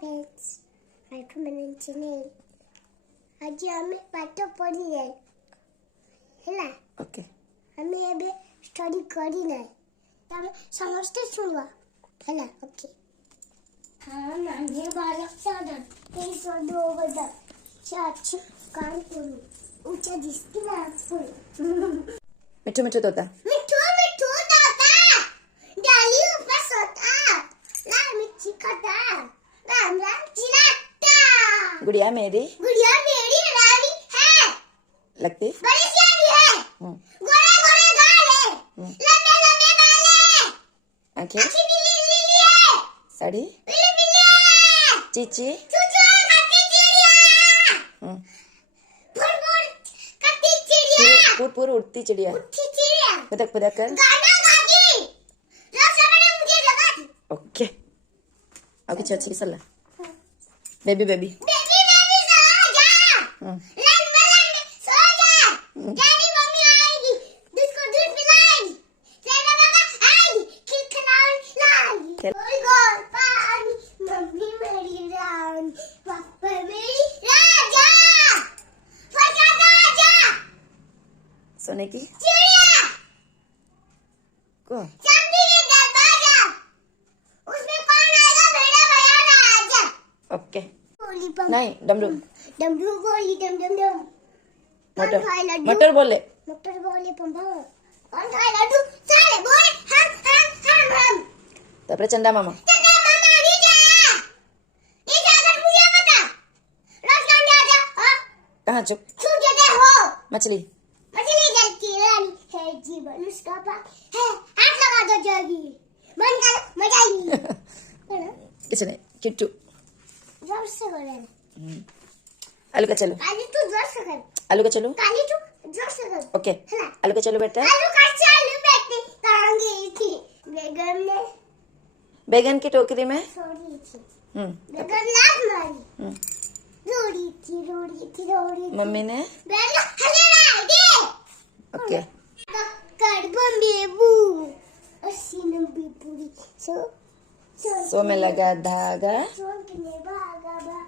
friends, welcome to my channel. आज हमें पाठ पढ़ी है, है ओके हमें अभी स्टडी करी नहीं, तो हमें समझते सुनवा, है ओके। हाँ नानी बालक साधन, तेरी सोडो बदल, चाची काम करूँ, ऊंचा जिसकी नाक फूल। मिठू मिठू तोता मिठू मिठू तोता, डाली ऊपर सोता, लाल मिर्ची खाता, राम राम चिल्लाता। गुड़िया मेरी रानी है, लगती बड़ी प्यारी है, गोरे गोरे गाल है, लंबे लंबे बाल है, आंखें अच्छी नीली नीली है, साड़ी पीली पीली है, चीची चूचू खाती चिड़िया, फुर खाती चिड़िया, पूर पूर उड़ती चिड़िया, उठती चिड़िया, पदक पदक कर गाना गाती, रक्षा ने मुझे जगाती। ओके ओके चाची सल्ला बेबी बेबी बेबी बेबी सो जा, लंबे सो जा, डैडी मम्मी आएगी, जिसको दूध पिलाएगी, तेरा पापा आएगी, खिलखिलाएगी, गोल गोल पानी, मम्मी मेरी रानी, पापा मेरी राजा, फटा राजा, सोने की चिड़िया, को चांदी की दरवाजा, उसमें कौन आएगा मेरा भैया राजा। ओके गोली बम, नहीं डमरू डमरू गोली डम डम डम, मटर मटर बोले मटर बोले बम बम, कौन खाए लड्डू, सारे बोले हम। तापरे चंदा मामा चंदा मामा ये जाकर मुझे बता, रोज गांडे आजा, हाँ कहाँ चुप छू देते हो, मछली मछली जल की रानी है, जीवन उसका पाप है, हाथ लगा दो जागी, मन कर मजा आएगी, है ना? किसी ने किट्टू जोर से बोले, आलू का चलो काली तू जोर से कर, आलू का चलो काली तू जोर से कर, ओके है ना? आलू का चलो बेटा आलू का चालू बैठे टांगी थी, बेगम ने बैगन की टोकरी में छोड़ी थी, हम्म बेगम लात मारी, रोड़ी थी मम्मी ने बेगम हले ना दे, ओके कर बम्बेबू, असीन भी पूरी सो सो में लगा धागा सो के भागा